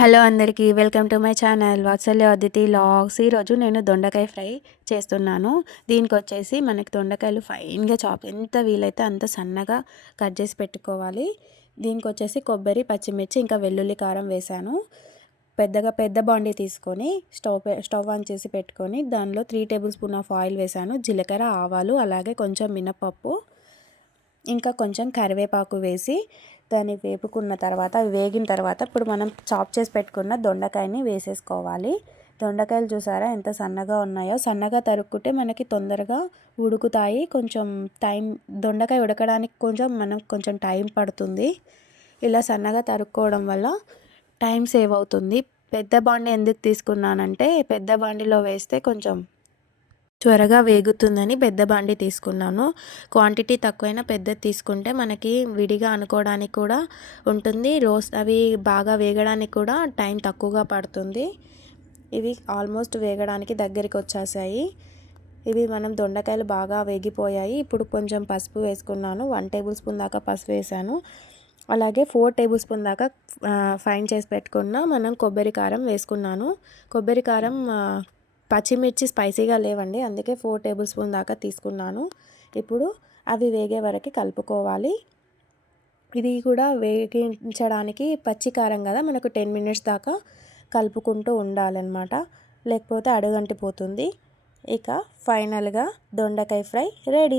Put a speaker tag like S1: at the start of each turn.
S1: Hello అందరికీ welcome to my channel Vatsalya Aditi logs. ఈరోజు నేను దొండకాయ ఫ్రై చేస్తున్నాను. దీనికి వచ్చేసి మనకి దొండకాయలు ఫైన్గా చాప్ ఎంత వీలైతే అంత సన్నగా కట్ చేసి పెట్టుకోవాలి. దీనికి వచ్చేసి కొబ్బరి పచ్చిమిర్చి ఇంకా వెల్లుల్లి కారం వేశాను పెద్దగా పెద్ద బాండీ తీసుకొని స్టవ్ స్టవ్ ఆన్ చేసి పెట్టుకొని దానిలో three tablespoon of oil వేశాను జీలకర్ర ఆవాలు అలాగే కొంచెం మినపప్పు ఇంకా కొంచెం కరివేపాకు వేసి దాన్ని వేపుకున్న తర్వాత వేగిన తర్వాత ఇప్పుడు మనం చాప్ చేసి పెట్టుకున్న దొండకాయని వేసేసుకోవాలి. దొండకాయలు చూసారా ఎంత సన్నగా ఉన్నాయో? సన్నగా తరుక్కుంటే మనకి తొందరగా ఉడుకుతాయి. కొంచెం టైం దొండకాయ ఉడకడానికి కొంచెం మనం కొంచెం టైం పడుతుంది. ఇలా సన్నగా తరుక్కోవడం వల్ల టైం సేవ్ అవుతుంది. పెద్ద బాండి ఎందుకు తీసుకున్నానంటే పెద్ద బాండిలో వేస్తే కొంచెం త్వరగా వేగుతుందని పెద్ద బాండి తీసుకున్నాను. క్వాంటిటీ తక్కువైనా పెద్దది తీసుకుంటే మనకి విడిగా అనుకోవడానికి కూడా ఉంటుంది. రోస్ అవి బాగా వేగడానికి కూడా టైం తక్కువగా పడుతుంది. ఇవి ఆల్మోస్ట్ వేగడానికి దగ్గరికి వచ్చేసాయి. ఇవి మనం దొండకాయలు బాగా వేగిపోయాయి. ఇప్పుడు కొంచెం పసుపు వేసుకున్నాను. వన్ టేబుల్ స్పూన్ దాకా పసుపు వేసాను. అలాగే ఫోర్ టేబుల్ స్పూన్ దాకా ఫైన్ చేసి పెట్టుకున్న మనం కొబ్బరి కారం వేసుకున్నాను. కొబ్బరి కారం పచ్చిమిర్చి స్పైసీగా లేవండి. అందుకే ఫోర్ టేబుల్ స్పూన్ దాకా తీసుకున్నాను. ఇప్పుడు అవి వేగే వరకు కలుపుకోవాలి. ఇది కూడా వేగించడానికి పచ్చికారం కదా మనకు టెన్ మినిట్స్ దాకా కలుపుకుంటూ ఉండాలన్నమాట. లేకపోతే అడుగంటిపోతుంది. ఇక ఫైనల్గా దొండకాయ ఫ్రై రెడీ.